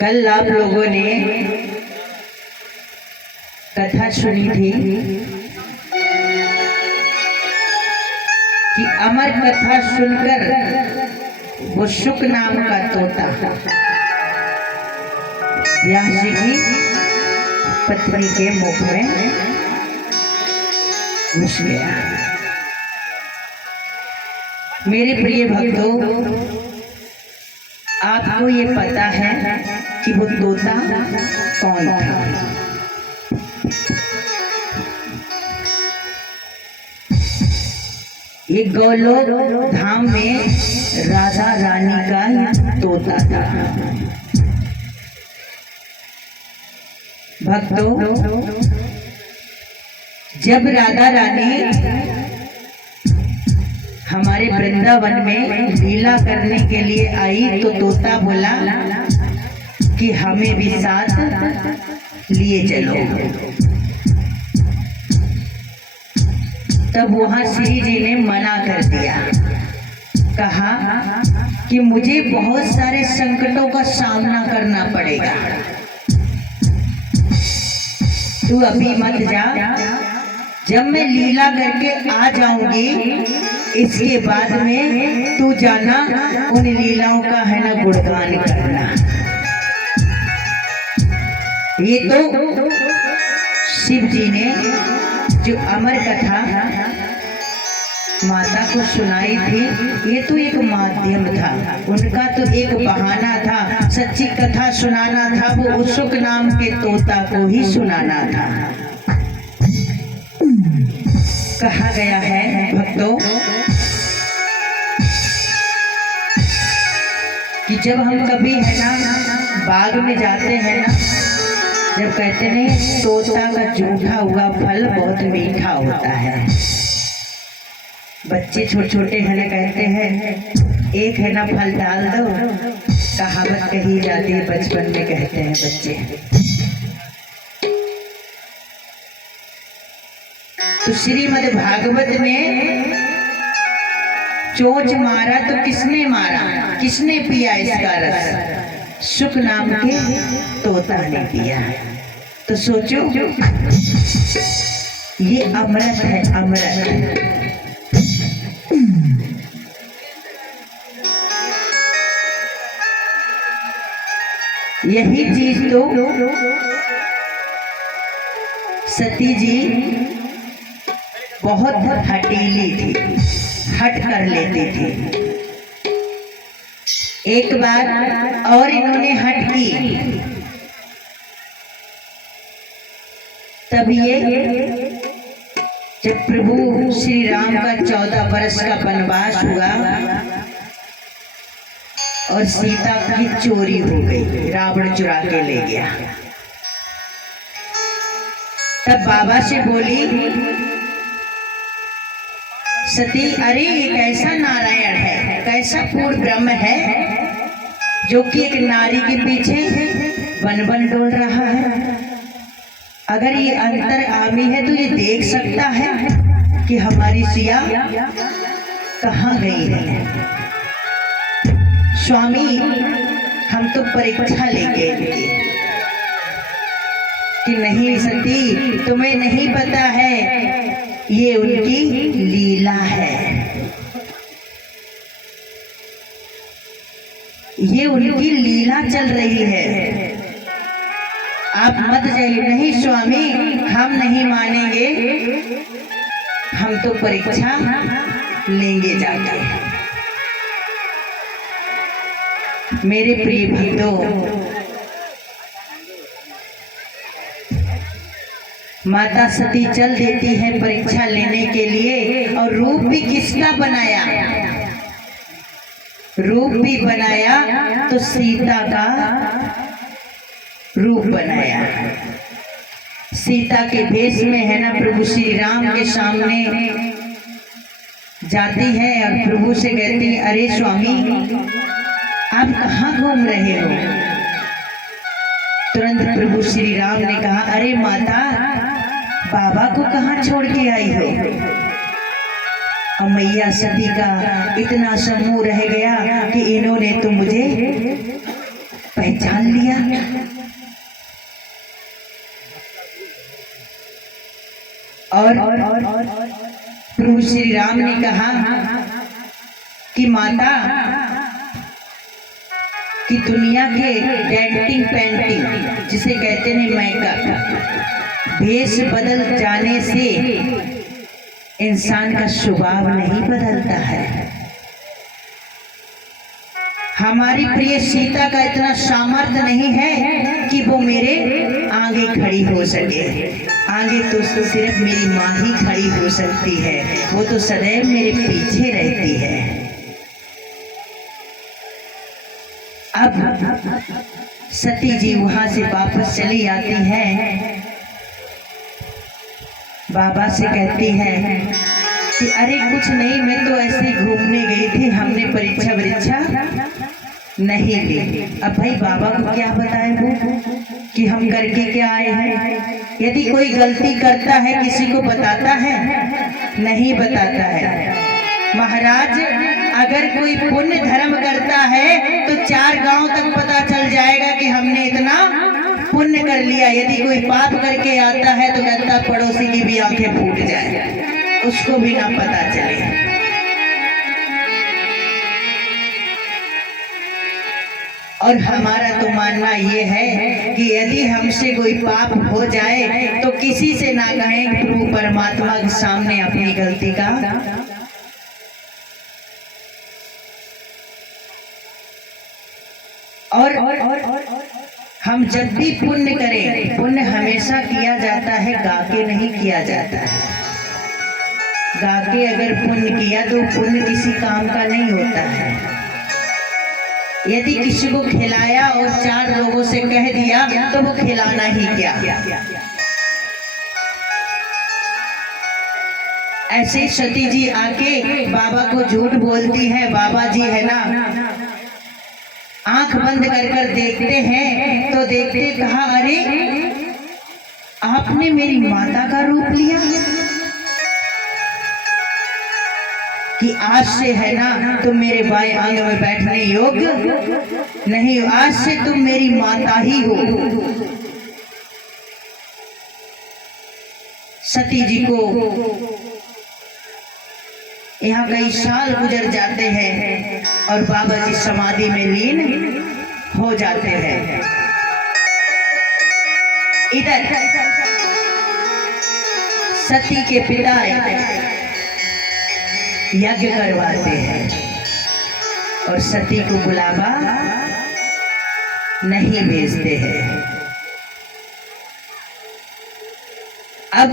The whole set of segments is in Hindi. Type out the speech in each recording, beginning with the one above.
कल आप लोगों ने कथा सुनी थी कि अमर कथा सुनकर वो शुक नाम का तोता व्यास जी की पत्नी के मुख में घुस गया। मेरे प्रिय भक्तों, आपको ये पता है कि वो तोता कौन था? ये गोलोक धाम में राधा रानी का तोता था। भक्तों, जब राधा रानी हमारे वृंदावन में लीला करने के लिए आई तो तोता बोला कि हमें भी साथ लिए चलो। तब वहां श्री जी ने मना कर दिया, कहा कि मुझे बहुत सारे संकटों का सामना करना पड़ेगा, तू अभी मत जा, जब मैं लीला करके आ जाऊंगी इसके बाद में तू जाना उन लीलाओं का है ना गुणगान करना। ये तो शिव जी ने जो अमर कथा माता को सुनाई थी, ये तो एक माध्यम था, उनका तो एक बहाना था। सच्ची कथा सुनाना था वो उसुक नाम के तोता को ही सुनाना था। कहा गया है भक्तों कि जब हम कभी है ना बाग में जाते हैं ना, जब कहते नहीं तोता का जूठा हुआ फल बहुत मीठा होता है। बच्चे छोटे छोटे है ना कहते हैं एक है ना फल डाल दो, कहावत कही जाती है, बचपन में कहते हैं बच्चे। तो श्रीमद् भागवत में चोंच मारा तो किसने मारा, किसने पिया इसका रस? शुक नाम के तोता ने पिया। तो सोचो ये अमृत है, अमृत। यही चीज तो सती जी बहुत हठीली थी, हट कर लेती थी। एक बार और इन्होंने हट की, तब ये जब प्रभु श्री राम का 14 वर्ष का वनवास हुआ और सीता की चोरी हो गई, रावण चुरा के ले गया। तब बाबा से बोली सती, अरे ये कैसा नारायण है, कैसा पूर्ण ब्रह्म है जो कि एक नारी के पीछे वन वन डोल रहा है। अगर ये अंतर आमी है तो ये देख सकता है कि हमारी सिया कहाँ गई है। स्वामी, हम तो परीक्षा लेंगे कि नहीं सती, तुम्हें नहीं पता है ये उनकी लीला है, ये उनकी लीला चल रही है, आप मत जाइए। नहीं स्वामी, हम नहीं मानेंगे, हम तो परीक्षा लेंगे जाके। मेरे प्रिय भक्तों, माता सती चल देती है परीक्षा लेने के लिए, और रूप भी किसका बनाया? रूप भी बनाया तो सीता का रूप बनाया। सीता के भेष में है ना प्रभु श्री राम के सामने जाती है और प्रभु से कहती है, अरे स्वामी आप कहाँ घूम रहे हो? तुरंत प्रभु श्री राम ने कहा, अरे माता, बाबा को कहाँ छोड़ के आई हो? और मैया सती का इतना समूह रह गया कि इन्होंने तो मुझे पहचान लिया। और प्रभु श्री राम ने कहा कि माता कि दुनिया के डेंटिंग पेंटिंग जिसे कहते हैं मेकअप, भेष बदल जाने से इंसान का स्वभाव नहीं बदलता है। हमारी प्रिय सीता का इतना सामर्थ्य नहीं है कि वो मेरे आगे खड़ी हो सके। आगे तो सिर्फ मेरी माँ ही खड़ी हो सकती है, वो तो सदैव मेरे पीछे रहती है। अब सती जी वहां से वापस चली आती हैं, बाबा से कहती है कि अरे कुछ नहीं, मैं तो ऐसे ही घूमने गई थी, हमने परीक्षा नहीं ली। अब भाई बाबा को क्या बताए वो कि हम करके क्या आए हैं। यदि कोई गलती करता है किसी को बताता है? नहीं बताता है। महाराज अगर कोई पुण्य धर्म करता है तो 4 गांव तक पता चल जाएगा कि हमने इतना पुण्य कर लिया। यदि कोई पाप करके आता है तो कहता पड़ोसी की भी आंखें फूट जाए, उसको भी ना पता चले। और हमारा तो मानना ये है कि यदि हमसे कोई पाप हो जाए तो किसी से ना कहें, प्रभु परमात्मा के सामने अपनी गलती का और हम जब भी पुण्य करें, पुण्य हमेशा किया जाता है, गा के नहीं किया जाता है। गा के अगर पुण्य किया तो पुण्य किसी काम का नहीं होता है। यदि किसी को खिलाया और 4 लोगों से कह दिया तो वो खिलाना ही क्या। ऐसे सती जी आके बाबा को झूठ बोलती है। बाबा जी है ना, आंख बंद कर देखते हैं तो देखते कहा अरे आपने मेरी माता का रूप लिया कि आज से है ना तुम मेरे बाएं आंग में बैठने योग्य नहीं, आज से तुम मेरी माता ही हो। सती जी को यहाँ कई साल गुजर जाते हैं और बाबा जी समाधि में लीन हो जाते हैं। इधर सती के पिता यज्ञ करवाते हैं और सती को बुलावा नहीं भेजते हैं। अब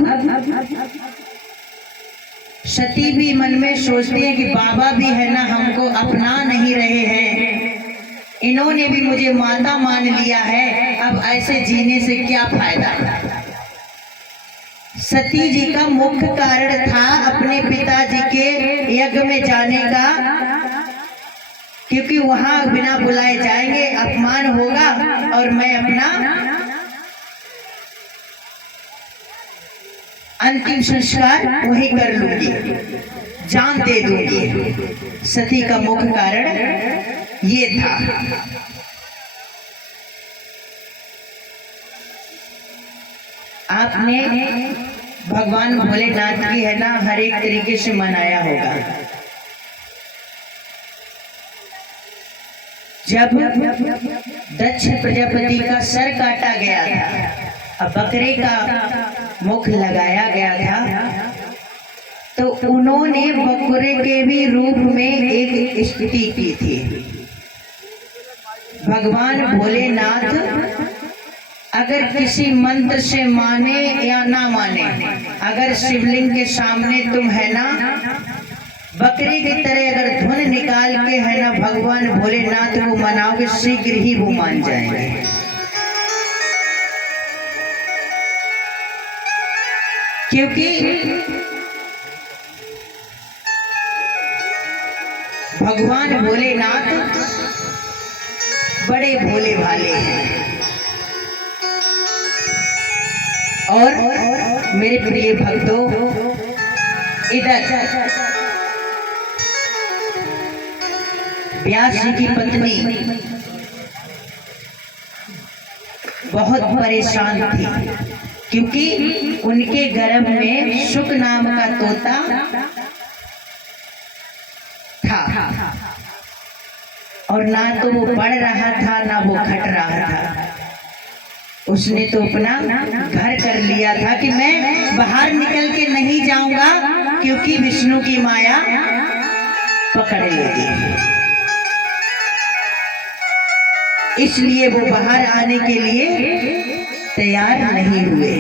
सती भी मन में सोचती है कि बाबा भी है ना हमको अपना नहीं रहे हैं, इन्होंने भी मुझे माता मान लिया है, अब ऐसे जीने से क्या फायदा। सती जी का मुख्य कारण था अपने पिताजी के यज्ञ में जाने का, क्योंकि वहां बिना बुलाए जाएंगे, अपमान होगा और मैं अपना अंतिम संस्कार वही कर लूंगी, जान दे दूंगी। सती का मुख्य कारण ये था। आपने भगवान भोलेनाथ की है ना हर एक तरीके से मनाया होगा। जब दक्ष प्रजापति का सर काटा गया था, अब बकरे का मुख लगाया गया था, तो उन्होंने बकरे के भी रूप में एक स्तुति की थी। भगवान भोलेनाथ अगर किसी मंत्र से माने या ना माने, अगर शिवलिंग के सामने तुम है ना बकरे की तरह अगर धुन निकाल के है ना भगवान भोलेनाथ को मनाओगे, शीघ्र ही वो मान जाएंगे। क्योंकि भगवान भोलेनाथ बड़े भोले भाले हैं। और मेरे प्रिय भक्तों, इधर व्यास जी की पत्नी बहुत परेशान थी, क्योंकि उनके गर्भ में शुक नाम का तोता था और ना तो वो बढ़ रहा था ना वो घट रहा था। उसने तो अपना घर कर लिया था कि मैं बाहर निकल के नहीं जाऊंगा, क्योंकि विष्णु की माया पकड़ लेगी। इसलिए वो बाहर आने के लिए तैयार नहीं हुए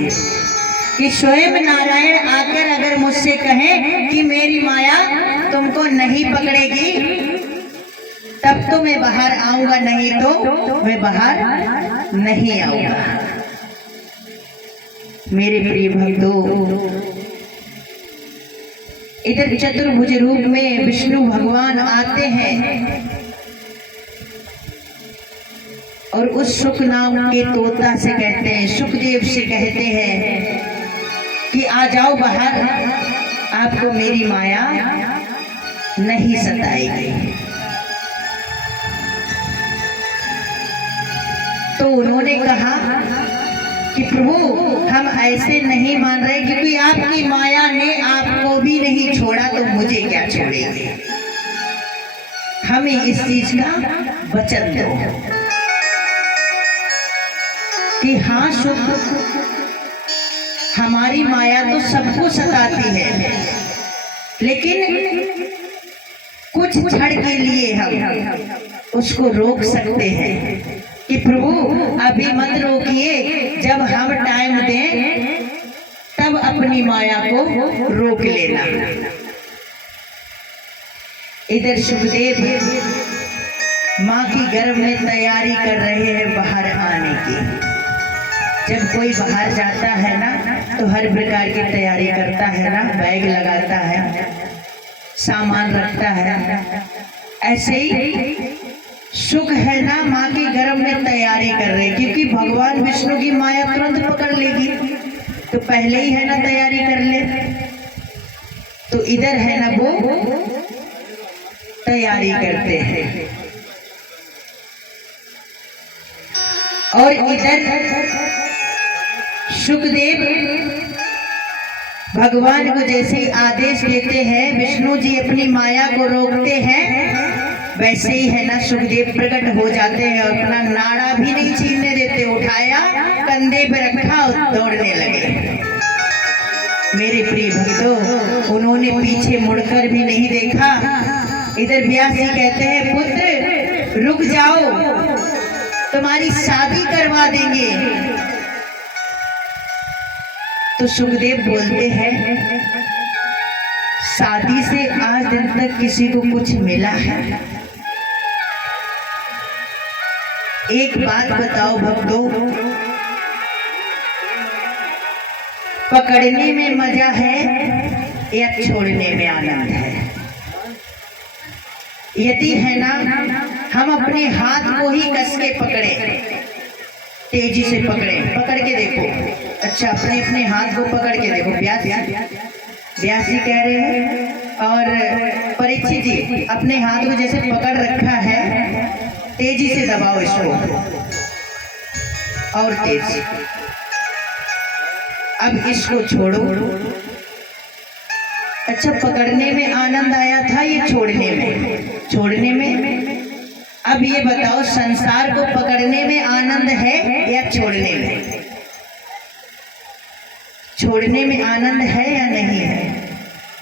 कि स्वयं नारायण आकर अगर मुझसे कहें कि मेरी माया तुमको नहीं पकड़ेगी तब तो मैं बाहर आऊंगा, नहीं तो मैं बाहर नहीं आऊंगा। मेरे प्रिय भक्तों, इधर चतुर्भुज रूप में विष्णु भगवान आते हैं और उस शुक नाम के तोता से कहते हैं, शुकदेव से कहते हैं कि आ जाओ बाहर, आपको मेरी माया नहीं सताएगी। तो उन्होंने कहा कि प्रभु हम ऐसे नहीं मान रहे, क्योंकि आपकी माया ने आपको भी नहीं छोड़ा तो मुझे क्या छोड़ेगी। हमें इस चीज का वचन दो कि हाँ शुभ, हमारी माया तो सबको सताती है, लेकिन कुछ क्षण के लिए हम उसको रोक सकते हैं कि प्रभु अभी मत रोकिए, जब हम टाइम दें तब अपनी माया को रोक लेना। इधर सुखदेव माँ की गर्भ में तैयारी कर रहे हैं बाहर आने की। जब कोई बाहर जाता है ना तो हर प्रकार की तैयारी करता है ना, बैग लगाता है, सामान रखता है। ऐसे ही सुख है ना, माँ के गर्भ में तैयारी कर रहे, क्योंकि भगवान विष्णु की माया तुरंत पकड़ लेगी, तो पहले ही है ना तैयारी कर ले। तो इधर है ना वो तैयारी करते हैं और इधर सुखदेव भगवान को जैसे ही आदेश देते हैं, विष्णु जी अपनी माया को रोकते हैं, वैसे ही है ना सुखदेव प्रकट हो जाते हैं और अपना नाड़ा भी नहीं छीनने देते, उठाया कंधे पे रखा और दौड़ने लगे। मेरे प्रिय भक्तों, उन्होंने पीछे मुड़कर भी नहीं देखा। इधर व्यास जी कहते हैं, पुत्र रुक जाओ, तुम्हारी शादी करवा देंगे। तो सुखदेव बोलते हैं, शादी से आज दिन तक किसी को कुछ मिला है? एक बात बताओ भक्तों, पकड़ने में मजा है या छोड़ने में आनंद है? यदि है ना हम अपने हाथ को ही कस के पकड़े, तेजी से पकड़े, पकड़ के देखो, अच्छा अपने अपने हाथ को पकड़ के देखो। व्यास जी कह रहे हैं और परीक्षित जी अपने हाथ को जैसे पकड़ रखा है, तेजी से दबाओ इसको और तेज। अब इसको छोड़ो। अच्छा पकड़ने में आनंद आया था या छोड़ने में? छोड़ने में। अब ये बताओ, संसार को पकड़ने में आनंद है या छोड़ने में? छोड़ने में आनंद है या नहीं है?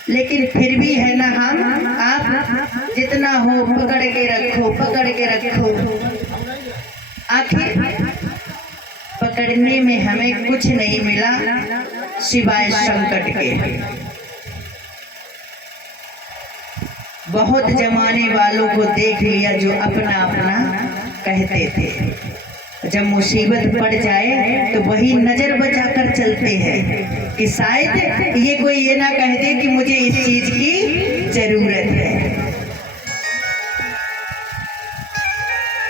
लेकिन फिर भी है ना हम आप जितना हो पकड़ के रखो, पकड़ के रखो। आखिर पकड़ने में हमें कुछ नहीं मिला सिवाय संकट के। बहुत जमाने वालों को देख लिया जो अपना अपना कहते थे, जब मुसीबत पड़ जाए तो वही नजर बचाकर चलते हैं कि शायद ये कोई ये ना कह दे कि मुझे इस चीज की जरूरत है।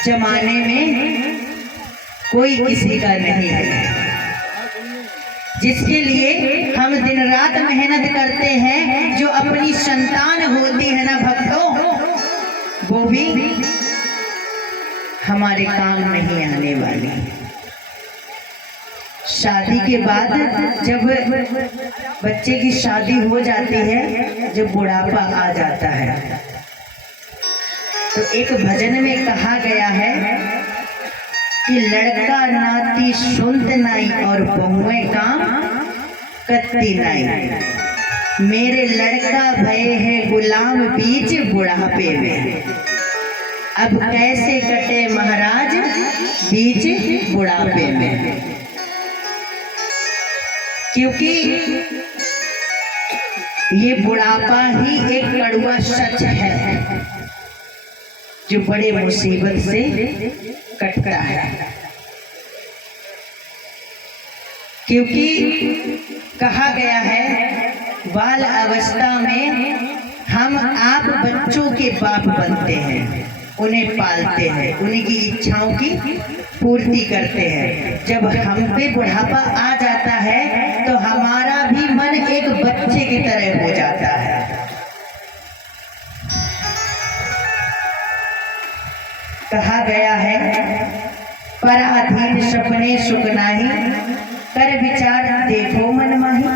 जमाने में कोई किसी का नहीं है। जिसके लिए हम दिन रात मेहनत करते हैं, जो अपनी संतान होती है ना भक्तों, वो भी हमारे काम नहीं आने वाली। शादी के बाद जब बच्चे की शादी हो जाती है, जब बुढ़ापा आ जाता है, तो एक भजन में कहा गया है कि लड़का नाती सुनत नाई और बहुएं काम कत्ती नाई। मेरे लड़का भये है गुलाम बीच बुढ़ापे में, अब कैसे कटे महाराज बीच बुढ़ापे में। क्योंकि ये बुढ़ापा ही एक कड़वा सच है जो बड़े मुसीबत से कटता है। क्योंकि कहा गया है बाल अवस्था में हम आप बच्चों के बाप बनते हैं, उन्हें पालते हैं, उन्हीं की इच्छाओं की पूर्ति करते हैं। जब हम पे बुढ़ापा आ जाता है तो हमारा भी मन एक बच्चे की तरह हो जाता है। कहा गया है पराधीन सपने सुख नाही, कर विचार देखो मन माही।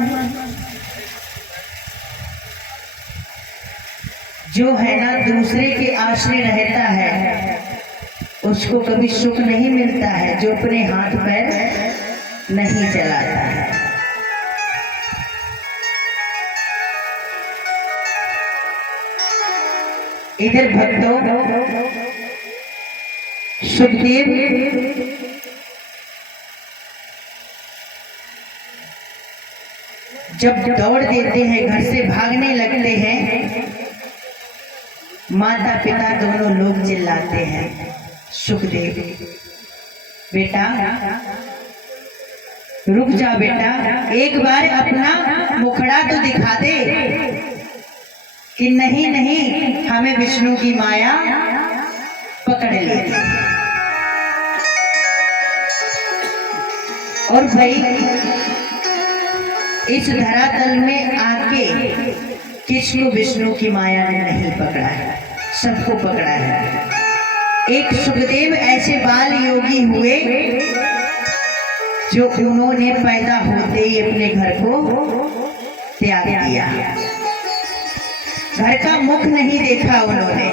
जो है ना दूसरे के आश्रय रहता है उसको कभी सुख नहीं मिलता है, जो अपने हाथ पैर नहीं चलाता है। इधर भक्तों, सुखदेव जब दौड़ देते हैं, घर से भागने लगते हैं, माता पिता दोनों लोग चिल्लाते हैं सुखदेव बेटा रुक जा बेटा, एक बार अपना मुखड़ा तो दिखा दे। कि नहीं नहीं, हमें विष्णु की माया पकड़ लेगी। और भाई इस धरातल में आके किसको विष्णु की माया ने नहीं पकड़ा है, सबको पकड़ा है। एक सुखदेव ऐसे बाल योगी हुए जो उन्होंने पैदा होते ही अपने घर को त्याग दिया, घर का मुख नहीं देखा उन्होंने।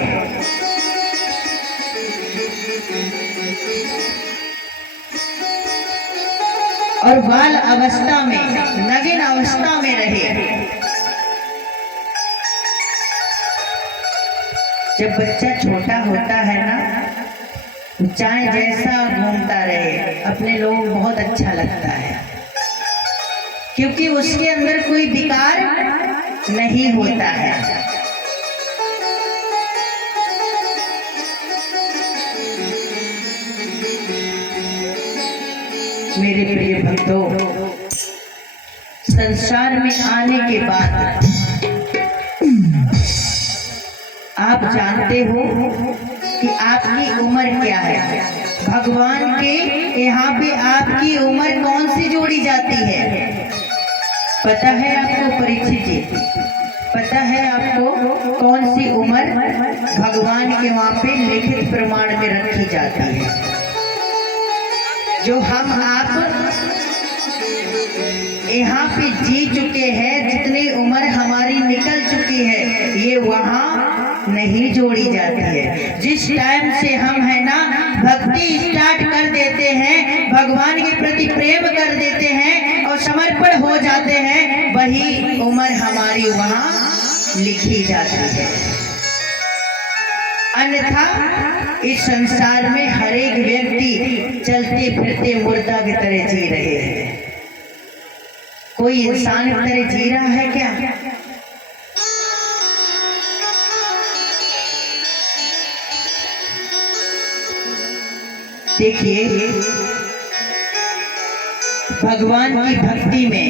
और बाल अवस्था में, नवीन अवस्था में रहे। जब बच्चा छोटा होता है ना, चाहे जैसा घूमता रहे, अपने लोगों को बहुत अच्छा लगता है, क्योंकि उसके अंदर कोई विकार नहीं होता है। मेरे प्रिय भक्तों, संसार में आने के बाद आप जानते हो कि आपकी उम्र क्या है। भगवान के यहाँ पे आपकी उम्र कौन सी जोड़ी जाती है, पता है आपको परीक्षित जी? पता है आपको कौन सी उम्र भगवान के वहाँ पे लिखित प्रमाण में रखी जाती है? जो हम आप यहाँ पे जी चुके हैं, जितनी उम्र हमारी निकल चुकी है, ये वहाँ नहीं जोड़ी जाती है। जिस टाइम से हम है ना भक्ति स्टार्ट कर देते हैं, भगवान के प्रति प्रेम कर देते हैं और समर्पण हो जाते हैं, वही उम्र हमारी वहाँ लिखी जाती है। अन्यथा इस संसार में हर एक व्यक्ति चलते फिरते मुर्दा की तरह जी रहे हैं। कोई इंसान की तरह जी रहा है क्या? देखिए, भगवान की भक्ति में